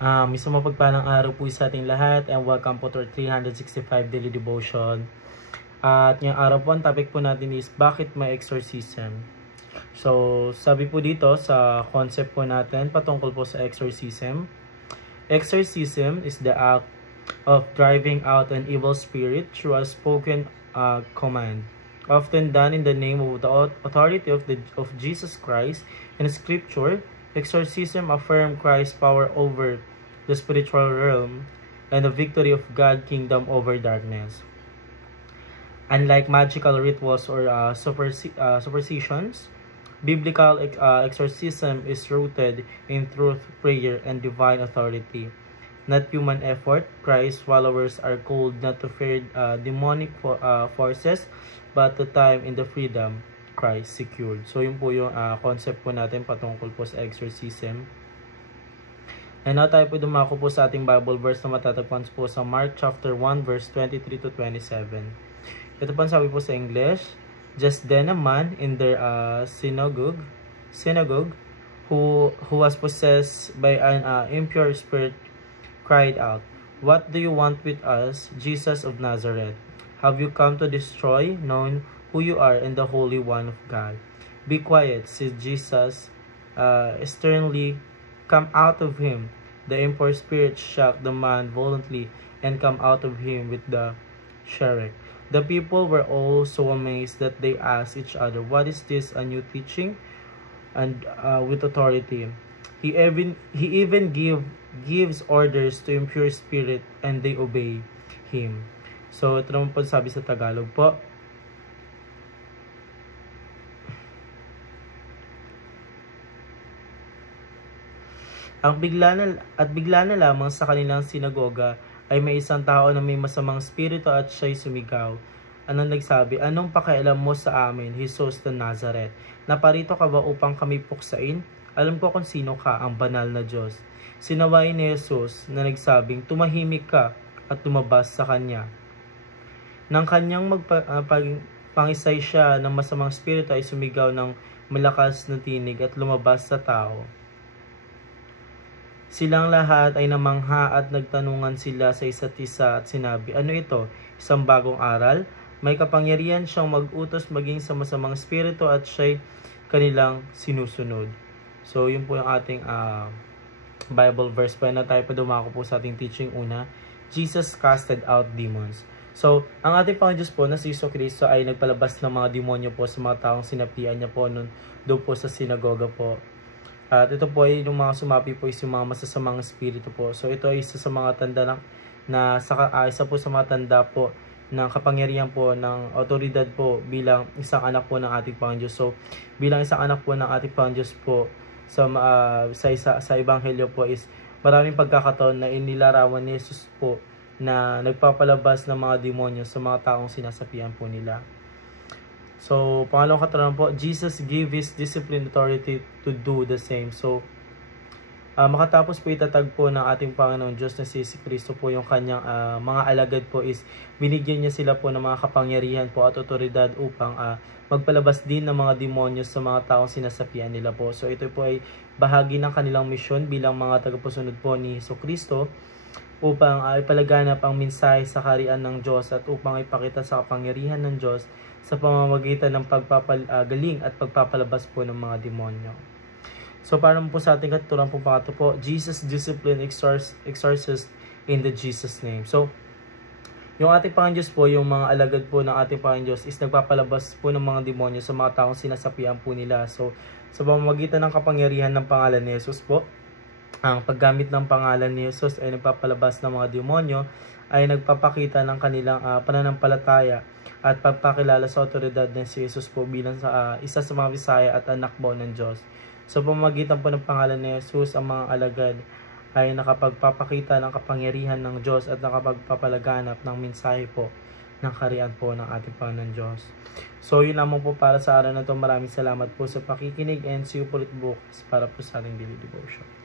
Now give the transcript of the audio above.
Isang mapagpalang araw po sa ating lahat and welcome po to our 365 daily devotion. At ngayong araw po, ang topic po natin is bakit may exorcism. So, sabi po dito sa concept po natin patungkol po sa exorcism. Exorcism is the act of driving out an evil spirit through a spoken command, often done in the name of the authority of Jesus Christ. In Scripture, exorcism affirms Christ's power over the spiritual realm and the victory of God's kingdom over darkness. Unlike magical rituals or superstitions, biblical exorcism is rooted in truth, prayer, and divine authority, not human effort. Christ's followers are called not to fear demonic forces, but to time in the freedom Christ secured. So yun po yung concept po natin patungkol po sa exorcism. And now tayo po dumako po sa ating Bible verse na matatagpuan po sa Mark chapter 1 verse 23 to 27. Ito po sabi po sa English, just then a man in their synagogue who was possessed by an impure spirit cried out, "What do you want with us, Jesus of Nazareth? Have you come to destroy, knowing who you are and the Holy One of God?" "Be quiet," said Jesus sternly. "Come out of him." The impure spirit shocked the man violently and come out of him with the shriek. The people were all so amazed that they asked each other, "What is this, a new teaching and with authority? He even gives orders to impure spirit and they obey him." So ito naman po sabi sa Tagalog po. Bigla na lamang sa kanilang sinagoga ay may isang tao na may masamang espiritu at siya'y sumigaw. Anong nagsabi? "Anong pakialam mo sa amin, Jesus de Nazareth? Naparito ka ba upang kami puksain? Alam ko kung sino ka, ang banal na Diyos." Sinawain ni Jesus na nagsabing, "Tumahimik ka," at lumabas sa kanya. Nang kanyang pangisay siya ng masamang espiritu ay sumigaw ng malakas na tinig at lumabas sa tao. Silang lahat ay namangha at nagtanungan sila sa isa't isa at sinabi, "Ano ito? Isang bagong aral? May kapangyarihan siyang mag-utos maging sa masamang espiritu at siya'y kanilang sinusunod." So yun po yung ating Bible verse. Pwede na tayo pa dumako po sa ating teaching una. Jesus casted out demons. So, ang ating Panginoon Diyos po na si Jesucristo ay nagpalabas ng mga demonyo po sa mga taong sinapian niya po doon po sa sinagoga po. At ito po ay yung mga sumapi po is yung mga masasamang espiritu po. So ito ay isa sa mga tanda isa po sa mga tanda po ng kapangyarihan po ng otoridad po bilang isang anak po ng ating Panginoon Diyos. So bilang isang anak po ng ating Panginoon Diyos po sa Ebanghelyo po is maraming pagkakataon na inilarawan ni Jesus po na nagpapalabas ng mga demonyo sa mga taong sinasapian po nila. So, pangalawang katanungan po, Jesus gave His discipline authority to do the same. So, makatapos po itatag po ng ating Panginoon Diyos na si Kristo po yung kanyang mga alagad po is binigyan niya sila po ng mga kapangyarihan po at otoridad upang magpalabas din ng mga demonyo sa mga taong sinasapian nila po. So, ito po ay bahagi ng kanilang misyon bilang mga tagapasunod po ni Jesucristo upang ipalaganap ang mensahe sa kaharian ng Diyos at upang ipakita sa kapangyarihan ng Diyos sa pamamagitan ng pagpapagaling at pagpapalabas po ng mga demonyo. So, para po sa ating katuturan po pangatlo po, Jesus discipline exorcist in the Jesus name. So, yung ating Panginoon Diyos po, yung mga alagad po ng ating Panginoon Diyos is nagpapalabas po ng mga demonyo sa mga taong sinasapian po nila. So, sa pamamagitan ng kapangyarihan ng pangalan ni Jesus po, ang paggamit ng pangalan ni Jesus ay nagpapalabas ng mga demonyo ay nagpapakita ng kanilang pananampalataya at pagpakilala sa otoridad ng si Jesus po bilang isa sa mga Bisaya at anak po ng Diyos. So pamamagitan po ng pangalan ni Jesus, ang mga alagad ay nakapagpapakita ng kapangyarihan ng Diyos at nakapagpapalaganap ng mensahe po ng kaharian po ng ating Panginoon Diyos. So yun lamang po para sa araw na ito. Maraming salamat po sa pakikinig and see you po ulit bukas para po sa ating daily devotion.